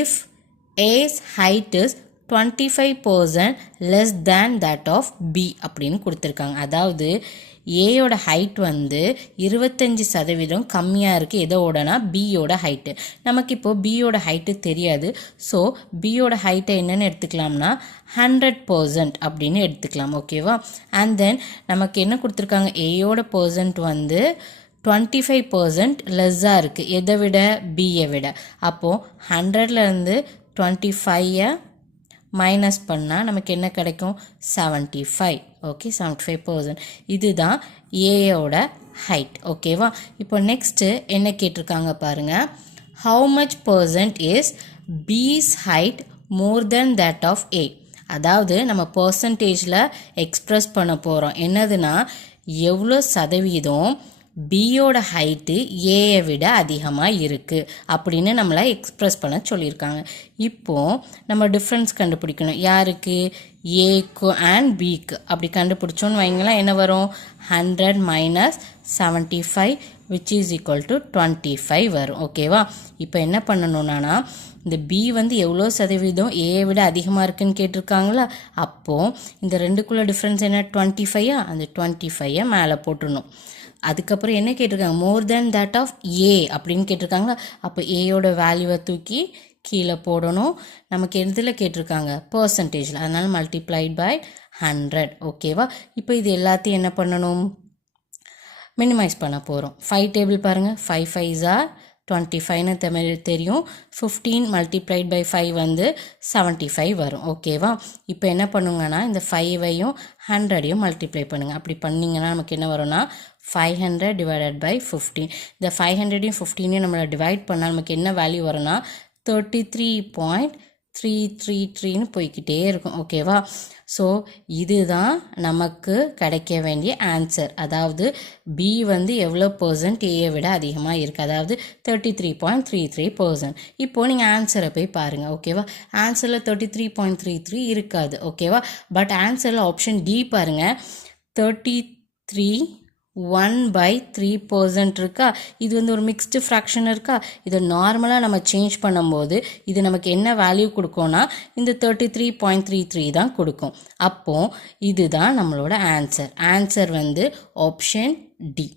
if A's height is 25% less than that of B அப்படின்னு கொடுத்துருக்காங்க. அதாவது ஏயோட ஹைட் வந்து 25% கம்மியாக இருக்குது எதோடனா பியோட ஹைட்டு. நமக்கு இப்போது பியோட ஹைட்டு தெரியாது. ஸோ பியோட ஹைட்டை என்னென்னு எடுத்துக்கலாம்னா 100% அப்படின்னு எடுத்துக்கலாம். ஓகேவா? அண்ட் தென் நமக்கு என்ன கொடுத்துருக்காங்க, ஏயோட பர்சன்ட் வந்து 25% லெஸ்ஸாக இருக்குது எதை விட, பியை விட. அப்போது 100லேருந்து 25 மைனஸ் பண்ணால் நமக்கு என்ன கிடைக்கும், 75. ஓகே, 75%. இதுதான் ஏயோட ஹைட். ஓகேவா? இப்போ நெக்ஸ்ட்டு என்ன கேட்டிருக்காங்க பாருங்கள், how much percent is B's height more than that of A. அதாவது நம்ம பர்சன்டேஜில் எக்ஸ்ப்ரெஸ் பண்ண போகிறோம். என்னதுன்னா எவ்வளோ சதவீதம் பியோட ஹைட்டு ஏயை விட அதிகமாக இருக்குது அப்படின்னு நம்மளை எக்ஸ்ப்ரெஸ் பண்ண சொல்லியிருக்காங்க. இப்போது நம்ம டிஃப்ரென்ஸ் கண்டுபிடிக்கணும். யாருக்கு, ஏக்கு அண்ட் பிக்கு. அப்படி கண்டுபிடிச்சோன்னு வைங்களேன், என்ன வரும், 100 minus 75 which is equal to 25 வரும். ஓகேவா? இப்போ என்ன பண்ணணும்னா இந்த பி வந்து எவ்வளோ சதவீதம் ஏயை விட அதிகமாக இருக்குன்னு கேட்டிருக்காங்களா, அப்போது இந்த ரெண்டுக்குள்ள டிஃப்ரென்ஸ் என்ன, 25. அந்த 25 மேலே போட்டுடணும். அதுக்கப்புறம் என்ன கேட்டிருக்காங்க, மோர் தேன் தட் ஆஃப் ஏ அப்படின்னு கேட்டிருக்காங்களா, அப்போ ஏயோட வேல்யூவை தூக்கி கீழே போடணும். நமக்கு எதில் கேட்டிருக்காங்க, பர்சன்டேஜில். அதனால் மல்டிப்ளைட் பை 100. ஓகேவா? இப்போ இது எல்லாத்தையும் என்ன பண்ணணும், மினிமைஸ் பண்ண போகிறோம். 5 டேபிள் பாருங்கள், 5 5s are 25ன்னு தெரியும். 15 மல்டிப்ளைட் பை 5 வந்து 75 வரும். ஓகேவா? இப்போ என்ன பண்ணுங்கன்னா இந்த 5ஐயும் 100ஐயும் மல்டிப்ளை பண்ணுங்கள். அப்படி பண்ணிங்கன்னா நமக்கு என்ன வரும்னா 500 டிவைடட் பை 15. இந்த 500ஐயும் 15ஐயும் நம்மளை டிவைட் பண்ணால் நமக்கு என்ன வேல்யூ வரும்னா 33.333ன்னு போய்கிட்டே இருக்கும். ஓகேவா? ஸோ இதுதான் நமக்கு கிடைக்க வேண்டிய ஆன்சர். அதாவது பி வந்து எவ்வளோ பர்சன்ட் ஏயை விட அதிகமாக இருக்குது, அதாவது 33.33%. இப்போது நீங்கள் ஆன்சரை போய் பாருங்கள். ஓகேவா? ஆன்சரில் 33.33 இருக்காது. ஓகேவா? பட் ஆன்சரில் ஆப்ஷன் டி பாருங்கள், 33.1/3% இருக்கா. இது வந்து ஒரு மிக்ஸ்டு ஃப்ராக்ஷன் இருக்கா. இதை நார்மலாக நம்ம சேஞ்ச் பண்ணும்போது இது நமக்கு என்ன வேல்யூ கொடுக்கும்னா இந்த 33.33 தான் கொடுக்கும். அப்போது இதுதான் நம்மளோட ஆன்சர். ஆன்சர் வந்து ஆப்ஷன் டி.